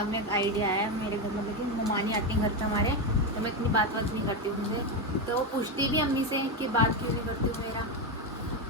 दिमाग में एक आइडिया आया मेरे घर में, लेकिन ममानी आती है घर पे हमारे, तो मैं इतनी बात नहीं करती हूँ उनसे, तो वो पूछती भी अम्मी से कि बात क्यों नहीं करती हूँ मेरा।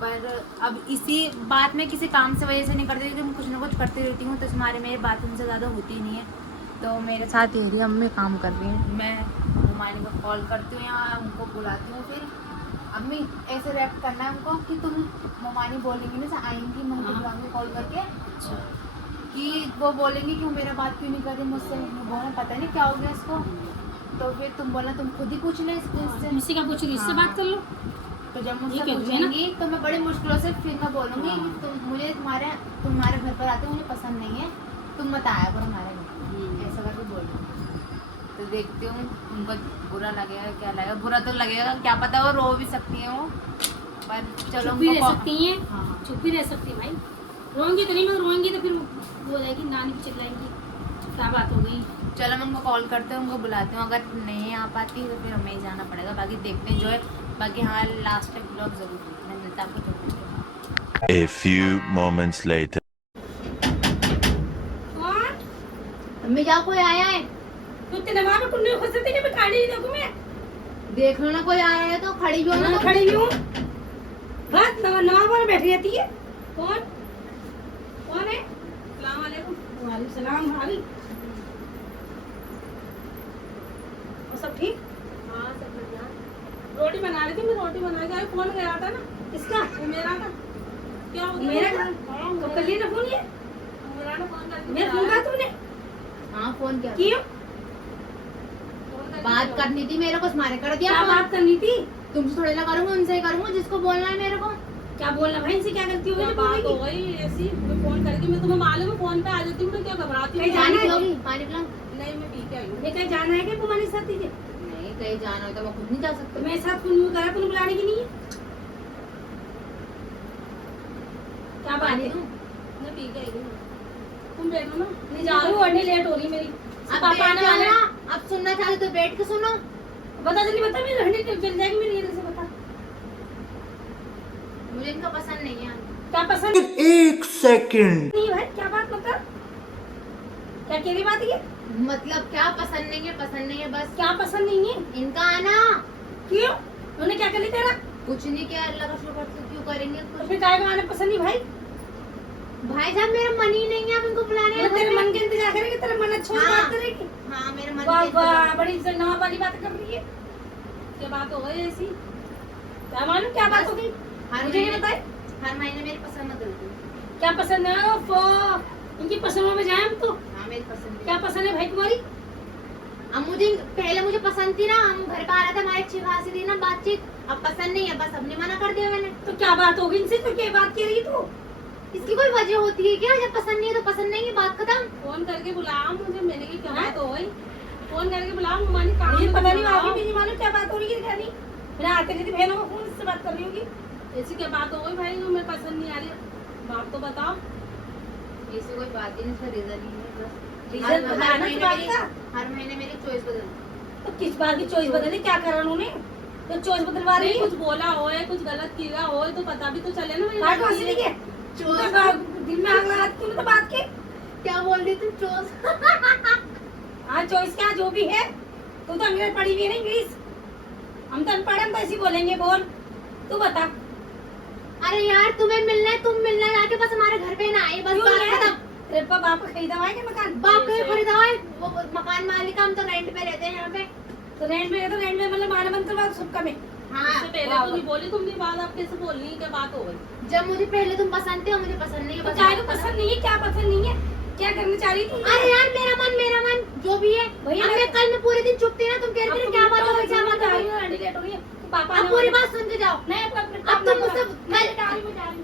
पर अब इसी बात में किसी काम से वजह से नहीं करती, क्योंकि मैं कुछ ना कुछ करती रहती हूँ, तो तुम्हारे मेरी बात उनसे ज़्यादा होती नहीं है। तो मेरे साथ ही रही अम्मी काम कर रही है, मैं ममानी को कॉल करती हूँ या उनको बुलाती हूँ, फिर अम्मी ऐसे रिएक्ट करना है उनको कि तुम ममानी बोलेंगी ना आएंगी, मैं उनको बुलाऊंगी कॉल करके, कि वो बोलेंगी कि मेरा बात क्यों नहीं कर रही मुझसे, बोला पता नहीं क्या हो गया इसको, तो फिर तुम बोला तुम खुद ही पूछ ले इससे, मुझसे क्या पूछ रही, इससे बात कर लो। तो जब मुझसे पूछेंगी तो मैं बड़ी मुश्किलों से फिर मैं बोलूँगी कि मुझे तुम्हारे घर पर आते मुझे पसंद नहीं है, तुम मत आया करो हमारे घर, ऐसा करके बोलूँगी। तो देखती हूँ उनको बुरा लगेगा क्या लगेगा, बुरा तो लगेगा, क्या पता वो रो भी सकती हैं वो, पर चलो चुप भी रह सकती हैं। हाँ चुप भी रह सकती भाई, रोएंगी तो नहीं, मगर रोएंगी तो फिर वो हो जाएगी, नानी भी चिल्लाएंगी क्या बात हो गई। चलो मैं उनको कॉल करते हैं, उनको बुलाती हूँ, अगर नहीं आ पाती तो फिर हमें ही जाना पड़ेगा, बाकी देखते हैं जो है, बाकी हाँ लास्ट तक ब्लॉग जरूर देखना, मिलता है आपको थोड़ी देर। A few moments later. अम्मी जा कोई आया है, तो तेरे दिमाग में कुंडली घुस सकती है, मैं काढ़ी नहीं देखूं मैं, देख लो ना कोई आया है तो खड़ी भी हो ना, खड़ी भी हूँ, बस नमाज पर बैठी रहती है। कौन कौन है? सलाम वालेकुम। वालेकुम सलाम भाभी, और सब ठीक? हाँ सब बढ़िया। रोटी बना रही थी मैं, रोटी बना के आई, फोन गया था ना, किसका? मेरा था। क्या हो गया? मेरा तो कर लिया ना फोन, ये मेरा ना फोन करके मेरा फोन का तूने? हाँ फोन किया, क्यों? बात करनी थी मेरे को, तुम्हारे कर दिया। क्या बात करनी थी? तुमसे थोड़ी ना करूँगा, उनसे ही करूँगा जिसको बोलना है मेरे को। क्या बोलना भाई, इनसे क्या गलती हुई? बात हो गई ऐसी, मैं फोन करके, मैं तुम्हें मालूम है फोन पे आ जाती हूँ, मैं क्या घबराती हूँ। कहीं जाना है? पानी पिलाऊं? नहीं मैं पी के आई हूँ। कहीं जाना है क्या तुम्हारे साथ? दीजिए नहीं कहीं जाना हो तो मैं खुद नहीं जा सकती। मेरे साथ फोन करा, तुम बुलाने की नहीं है? क्या बात है? मैं पी के आई हूँ, तुम बैठो ना, नहीं जा रही हूँ, अड्डी लेट हो रही मेरी। अब पापा आने वाले हैं, अब सुनना चाहते तो बैठ के सुनो। बता जल्दी बता, मेरी हड्डी चल जाएगी मेरी, इधर से बता। मुझे इनका पसंद नहीं है। क्या पसंद? एक सेकंड। नहीं भाई क्या बात मतलब, क्या कह रही बात ये? मतलब क्या पसंद नहीं है, पसंद नहीं है बस। क्या पसंद नहीं है? इनका आना। क्यों? उन्होंने क्या कर लिया तेरा? कुछ नहीं किया, अल्लाह का शुक्र, तो क्यों करेंगे तो कुछ। फिर काय आना पसंद नहीं भाई? भाईजान मेरा मन ही नहीं है अब इनको बुलाने का। तेरे मन के इंतजार करेगी, तेरा मन अच्छा हो बात करेगी। हाँ मेरा मन। वाह वाह, बड़ी नवाब वाली बात कर रही है। क्या बात हो गई ऐसी? क्या मालूम क्या बात हो गई? मुझे नहीं बताई। हर महीने मेरी पसंद बदलती है। क्या पसंद है? इनकी पसंदों में जाए हम तो। हाँ मेरी पसंद। क्या पसंद है भाई तुम्हारी? अब पहले मुझे पसंद थी ना, हम घर पे आ रहा था, हमारी अच्छी खासी थी ना बातचीत, अब पसंद नहीं है, बस अब मना कर दिया मैंने। तो क्या बात होगी इनसे? तो क्या बात कह रही तू? इसकी कोई वजह होती है क्या? जब पसंद नहीं है तो पसंद नहीं है, बात खत्म। फोन करके बुलाओ मुझे, मैंने की क्या बात हो गई? फोन करके बुलाओ, मम्मी काम ये पता नहीं आगे भी नहीं मालूम क्या बात हो रही है, क्या नहीं। मैं आते रही थी बहनों को फोन से बात कर रही होगी, ऐसी क्या बात हो गई भाई? मैं पसंद नहीं आ रही, बात तो बताओ। ऐसी कोई बात ही नहीं, इसका रीजन ही है बस। हर महीने मेरी चॉइस बदलती। तो किस बात की चॉइस बदली? क्या करा उन्होंने? तो चॉइस बदलवा रही है? कुछ बोला हो, कुछ गलत किया हो तो पता भी तो चले ना। दिल में आग लगा तूने तो बात की। क्या बोल रही तुम? चॉइस हाँ चॉइस क्या जो भी है, तू तो अंग्रेज पढ़ी हुई है ना, इंग्लिश। हम तो अनपढ़, हम तो ऐसी बोलेंगे। बोल तू बता। अरे यार तुम्हें मिलना है, तुम मिलना है आके, बस हमारे घर पे ना आए, बस बात खत्म। तेरे पापा बाप खरीदा हुआ है क्या मकान? बाप को खरीदा हुआ है, वो मकान मालिक, हम तो रेंट पे रहते हैं यहाँ पे। तो रेंट में मतलब माने बंद करवा सबका में। हाँ पहले तुम नहीं बोली, तुमने बात आप कैसे बोल रही? क्या बात हो गई? जब मुझे पहले तुम पसंद थे और मुझे पसंद नहीं है, तो चाहे तो पसंद नहीं है, क्या पसंद नहीं है? क्या करना चाह रही थी? अरे यार मेरा मन जो भी है भैया। कल मैं पूरे दिन चुप थी ना, तुम कह रही थी क्या बात हो गई, क्या बात हो गई? पापा अब पूरी बात सुन के जाओ। नहीं अब तुम मुझसे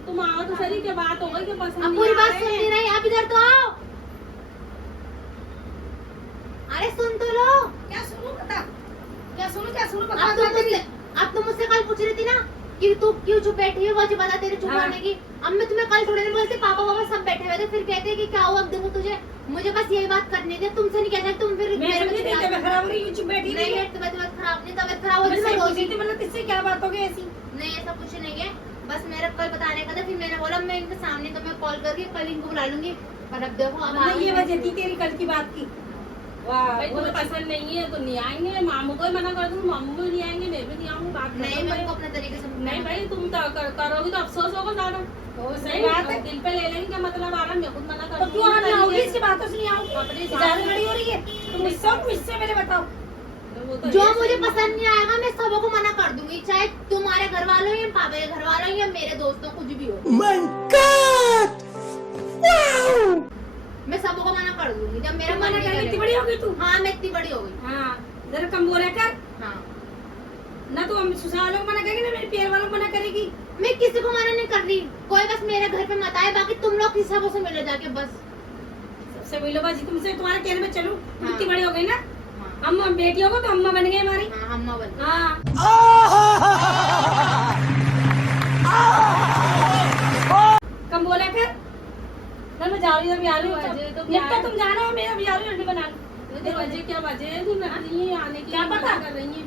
तुम आओ तो सही, क्या बात हो गई? क्या पसंद? अब पूरी बात सुनती नहीं, अब इधर तो आओ। अरे सुन तो लो। क्या सुनूं बता? क्या सुनूं अब तुम मुझसे कल पूछ रही थी ना कि तू क्यों चुप बैठी है, वजह बता तेरे चुप होने की। अब मैं तुम्हें कल थोड़े दिन बोलते पापा वापा सब बैठे हुए थे, फिर कहते कि क्या हुआ देखो तुझे, मुझे बस यही बात करनी थी, तुमसे नहीं कहना। तुम फिर मेरे तबीयत खराब हो रही, चुप बैठी नहीं है। तबीयत खराब नहीं, तबीयत खराब हो रही थी, मतलब इससे क्या बात हो गई ऐसी? नहीं ऐसा कुछ नहीं है, बस मेरा कल बताने का था, फिर मैंने बोला मैं इनके सामने तुम्हें कॉल करके कल इनको बुला लूंगी, पर अब देखो अब वरना ये आगे वजह थी तेरी कल की बात की। वाह भाई वो तुम्हें पसंद नहीं है तो नहीं आएंगे, मामू को ही मना कर दूँ, मामू को नहीं आएंगे, मैं भी नहीं आऊंगी, बात नहीं, खत्म मैं भाई। उनको अपने तरीके से नहीं भाई तुम तो करोगी तो अफसोस होगा ज्यादा। तो सही नहीं बात है। दिल पे ले लेंगे क्या मतलब आ रहा, मैं खुद मना कर तो क्यों दूंगी आने आओगी? तरीके इसकी बातों से नहीं आओगी? से। अपने हिसाब ज्यादा से। बड़ी हो रही है तुम मुझसे हो, मुझसे मेरे बताओ। तो वो तो जो है, मुझे सही पसंद नहीं आएगा मैं सबको मना कर दूंगी, चाहे तुम्हारे घर वालों या पापा के घर वालों या मेरे दोस्तों कुछ भी हो। My God! Wow! मैं सबको मना कर दूंगी जब मेरा तुम मन मना नहीं करेगी, इतनी करेगा। बड़ी हो गई तू। हाँ मैं इतनी बड़ी हो गई। हाँ जरा कम बोला कर हाँ ना, तो हम ससुराल वालों को मना करेगी ना मेरे पैर वालों को मना करेगी। मैं किसी को मना नहीं कर रही, कोई बस मेरे घर पे मत आए, बाकी तुम लोग किसी सबों से मिलो जाके बस। सबसे बोलो बाजी तुमसे तुम्हारे कहने में चलूं, तुम हाँ। इतनी बड़ी हो गई ना। हाँ हम बेटियों को तो अम्मा बन गई हमारी। हाँ अम्मा बन गई। हाँ कम बोला कर ना, मैं जा रही हूँ अभी आ रही हूँ। वजह तो जब क्या तक है? तुम जाना हो मेरा भी आ रही हूँ अंडे बना लो। तो वजह क्या वजह है, तुम लग रही है आने की, क्या पता? मना कर रही है।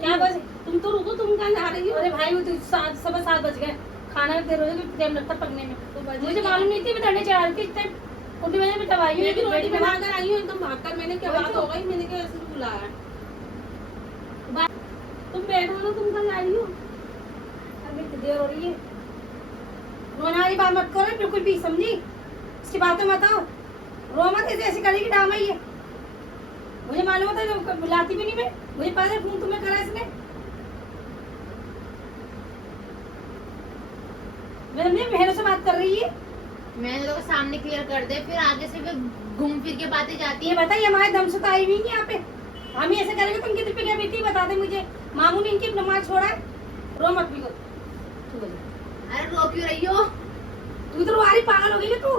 क्या बस तुम तो रुको, तुम कहाँ जा रही हो? अरे भाई वो तो 7:15 बज गए, खाना देर हो गई, टाइम लगता पकने में। तो वजह मुझे क्या? मालूम नहीं थी मैं धरने चढ़ा रही थी इस टाइम, उल्टी वजह में दवाई मैं भी रोटी बेटी बना कर आई हूँ एकदम भागकर, मैंने क्या वही बात तो। हो गई, मैंने क्या ऐसे बुलाया। तुम बैठो ना, तुम कहाँ जा रही हो? अभी तो देर हो रही है। रोना वाली बात मत करो बिल्कुल भी, समझी? इसकी बातें मत आओ, रो मत, ऐसे ऐसे करेगी ड्रामा ये। मुझे मालूम होता है तो बुलाती भी नहीं मैं, मुझे पता है फोन तुम्हें करा इसने। मेरे बहनों से बात कर रही है। मैंने तो सामने क्लियर कर दे, फिर आगे से फिर घूम फिर के बातें जाती ये है। बता, ये हमारे दम से तो आई हुई नहीं यहाँ पे। हम ही ऐसे करेंगे, तुम कितने पे क्या बीती बता दे मुझे। मामू ने इनकी नमाज छोड़ा है, रो मत भी कर। तू बोल। अरे रो क्यों रही हो? तू तो रो रही, पागल हो गई क्या तू?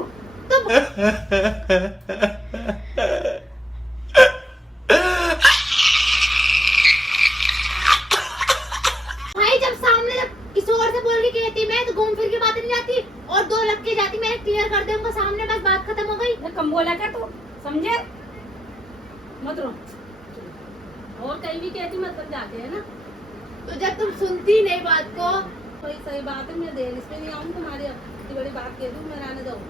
भाई जब सामने जब किसी और से बोल के कहती मैं तो घूम फिर के बातें नहीं जाती और दो लग के जाती, मैंने क्लियर कर दिया उनको सामने, बस बात खत्म हो गई। मैं कम बोला कर तू, समझे? मत रो। और कहीं भी कहती मतलब जाते हैं ना, तो जब तुम सुनती नहीं बात को, कोई सही बात है, मैं देर इसमें नहीं आऊँ, तुम्हारी इतनी बड़ी बात कह दूँ, मैं रहने जाऊँ।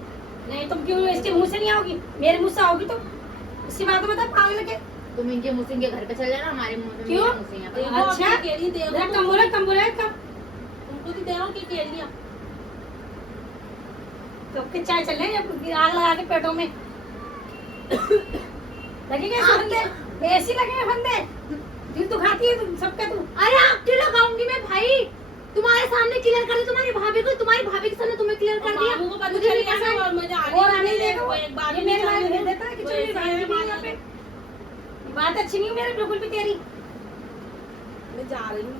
नहीं तुम क्यों इसके मुंह से नहीं आओगी, मेरे मुंह से आओगी तो इसकी बात बता, पागल के। तुम इनके मुँह से इनके घर पे चल जाना, हमारे मुँह से क्यों? मेरे मुँह से यहाँ पे। देखो, अच्छा। अपनी कह रही, देखो, जरा कम बोला, कम बोला कम। तुमको भी देखो कि कह रही है। कब के चाय चल रहे हैं जब आग लगा के पेटों में लगेगा ऐसे फंदे, ऐसे लगेंगे फंदे। दिल तो खाती है तुम सबका तू। अरे आग क्यों लगाऊंगी मैं भाई? तुम्हारे सामने क्लियर कर दिया, तुम्हारी भाभी के सामने तुम्हें क्लियर कर दिया। मामू को पता मुझे चल नहीं गया ना, पसंद। और मुझे आने और नहीं आने देगा, देगा वो एक बार ये भी मेरे नहीं बारे में जाने देता है कि वो चल ऐसे भाई है, यहाँ पे बात अच्छी नहीं है मेरे बिल्कुल भी तेरी। मैं जा रही हूँ।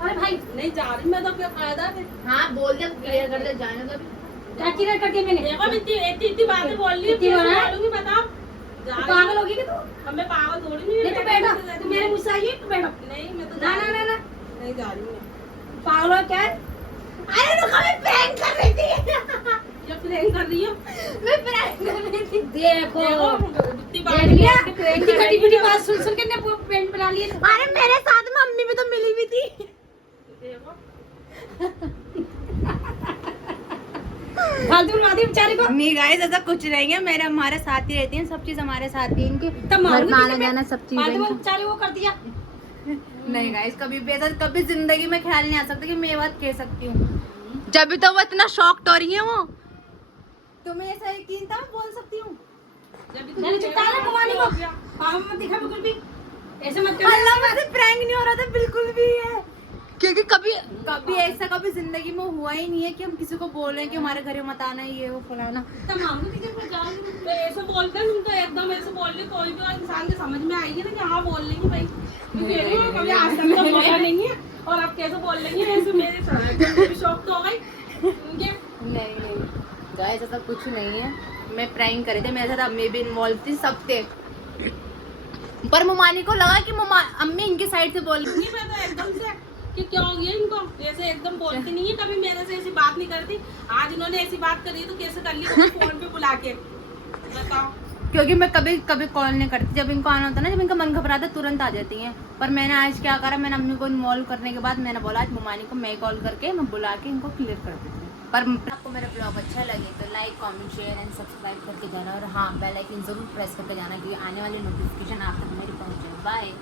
अरे भाई नहीं जा रही मैं, तो क्या फायदा है? हाँ बोल दे, क्लियर कर दे, जाने दो अभी। क्या क्लियर करके मैंने देखो इतनी बातें बोल रही है, इतनी कैसे बात? बोलूंगी बताओ? जा तू रही पागल हूँ। होगी कि तू? अब मैं पागल थोड़ी नहीं नहीं तो बैठो, तू मेरे मुंह से आई है, तू बैठो। नहीं मैं तो ना ना ना ना, नहीं जा रही हूँ। पागल हो क्या है? अरे रुको, मैं प्रैंक कर रही थी। जब प्रेम कर रही हो, मैं प्रैंक कर रही थी। देखो इतनी देख बातें लिया, बोल के प्रेम इतनी कर खटी रही खटी हो। बात सुन सुन के ने पेंट बना लिए। अरे मेरे साथ में मम्मी भी तो मिली हुई थी। देखो फालतू बनवा दी बेचारे को। नहीं गाइस, ऐसा कुछ नहीं है, मेरे हमारे साथ ही रहती हैं, सब चीज हमारे साथ ही, इनके तब मारूंगी घर में आना तुझे मैं। जाना सब चीज फालतू है। में बेचारे वो कर दिया। नहीं गाइस, कभी भी ऐसा कभी जिंदगी में ख्याल नहीं आ सकता कि मैं ये बात कह सकती हूँ। जब भी तो वो इतना शॉक्ड हो रही है वो, तुम्हें ऐसा यकीन था मैं बोल सकती हूँ? जब मैंने चुपता ना घुमाने को, पाँव मत दिखा बिल्कुल भी, ऐसे मत कर। अल्लाह मुझसे प्रैंक नहीं हो रहा था बिल्कुल भी है, क्योंकि कभी कभी ऐसा कभी जिंदगी में हुआ ही नहीं है कि हम किसी को बोल रहे हैं कि हमारे घर में मत आना, ये वो फलाना। तब मामू की जगह जाओगी। तो ऐसे बोलते हैं, तुम तो एकदम ऐसे बोल रही, कोई भी इंसान के समझ में आएगी ना कि हाँ बोल लेंगी भाई, क्योंकि ये भी कभी आज तक तो बोला नहीं है, और अब कैसे बोल लेंगी ऐसे, मेरे सारे शौक तो हो गई उनके। नहीं गाइस, ऐसा कुछ नहीं है, मैं प्रैंक करे थे, मेरे साथ अम्मी भी इन्वॉल्व थी, सब थे, पर मुमानी को लगा कि अम्मी इनकी साइड से बोल रही। नहीं मैं तो एकदम से कि क्या हो गया इनको, ऐसे एकदम बोलती नहीं है, कभी मेरे से ऐसी बात नहीं करती, आज इन्होंने ऐसी बात करी तो कैसे कर ली फोन पे बुला के, बताओ। क्योंकि मैं कभी कभी कॉल नहीं करती, जब इनको आना होता है ना, जब इनका मन घबराता है तुरंत आ जाती हैं, पर मैंने आज क्या करा, मैंने अम्मी को इन्वॉल्व करने के बाद मैंने बोला आज मुमानी को मैं कॉल करके मैं बुला के इनको क्लियर कर देती हूँ, पर आपको मेरा ब्लॉग अच्छा लगे तो like comment share and subscribe करके जाना और हाँ बेल आइकन ज़रूर प्रेस करके जाना क्योंकि आने वाली नोटिफिकेशन आप तक मेरी पहुँच जाए। बाय।